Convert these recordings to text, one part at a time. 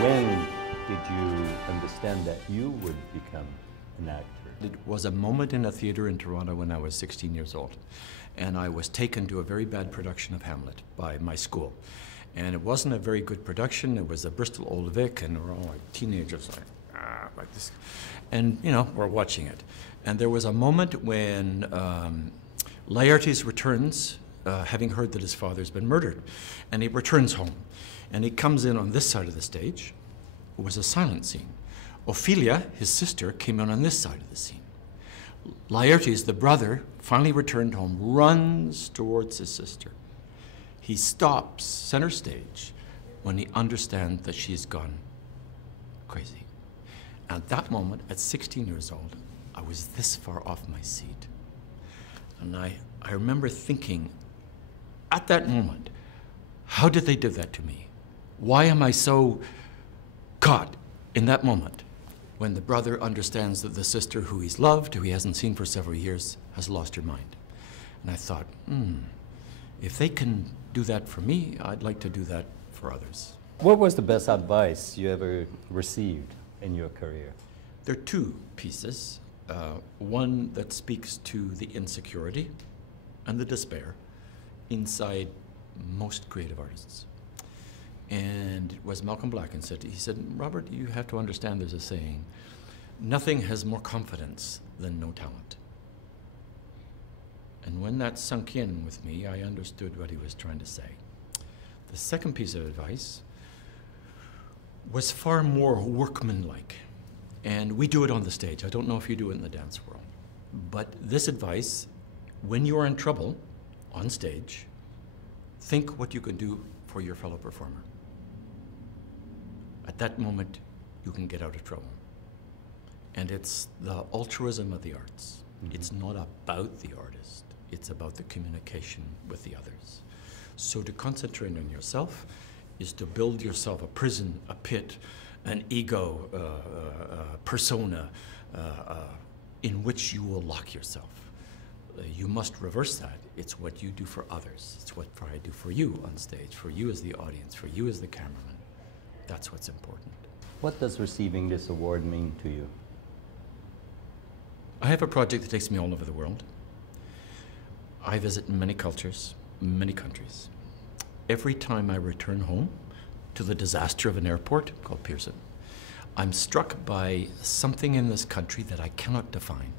When did you understand that you would become an actor? It was a moment in a theater in Toronto when I was 16 years old. And I was taken to a very bad production of Hamlet by my school. And it wasn't a very good production. It was a Bristol Old Vic, and we're all like teenagers, like this. And, you know, we're watching it. And there was a moment when Laertes returns, having heard that his father's been murdered. And he returns home. And he comes in on this side of the stage. It was a silent scene. Ophelia, his sister, came in on this side of the scene. Laertes, the brother, finally returned home, runs towards his sister. He stops center stage when he understands that she's gone crazy. At that moment, at 16 years old, I was this far off my seat. And I remember thinking, at that moment, how did they do that to me? Why am I so caught in that moment when the brother understands that the sister who he's loved, who he hasn't seen for several years, has lost her mind? And I thought, if they can do that for me, I'd like to do that for others. What was the best advice you ever received in your career? There are two pieces. One that speaks to the insecurity and the despair inside most creative artists. And it was Malcolm Black and he said, Robert, you have to understand there's a saying, nothing has more confidence than no talent. And when that sunk in with me, I understood what he was trying to say. The second piece of advice was far more workmanlike. And we do it on the stage. I don't know if you do it in the dance world. But this advice, when you are in trouble on stage, think what you can do for your fellow performer. At that moment, you can get out of trouble. And it's the altruism of the arts. It's not about the artist. It's about the communication with the others. So to concentrate on yourself is to build yourself a prison, a pit, an ego, persona in which you will lock yourself. You must reverse that. It's what you do for others. It's what I do for you on stage, for you as the audience, for you as the cameraman. That's what's important. What does receiving this award mean to you? I have a project that takes me all over the world. I visit many cultures, many countries. Every time I return home to the disaster of an airport called Pearson, I'm struck by something in this country that I cannot define.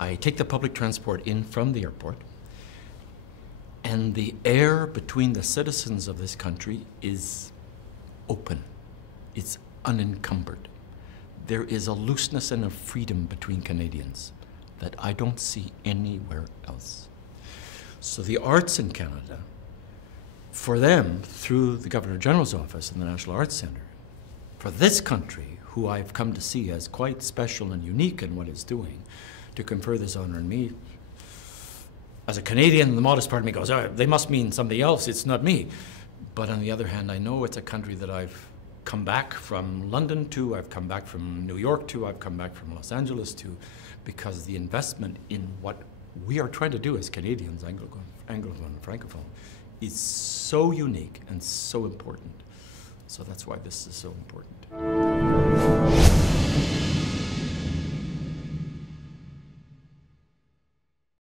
I take the public transport in from the airport, and the air between the citizens of this country is open. It's unencumbered. There is a looseness and a freedom between Canadians that I don't see anywhere else. So the arts in Canada, for them, through the Governor General's office and the National Arts Centre, for this country, who I've come to see as quite special and unique in what it's doing, to confer this honor on me, as a Canadian, the modest part of me goes, oh, they must mean somebody else, it's not me. But on the other hand, I know it's a country that I've come back from London to, I've come back from New York to, I've come back from Los Angeles to, because the investment in what we are trying to do as Canadians, Anglophone and Francophone, is so unique and so important. So that's why this is so important.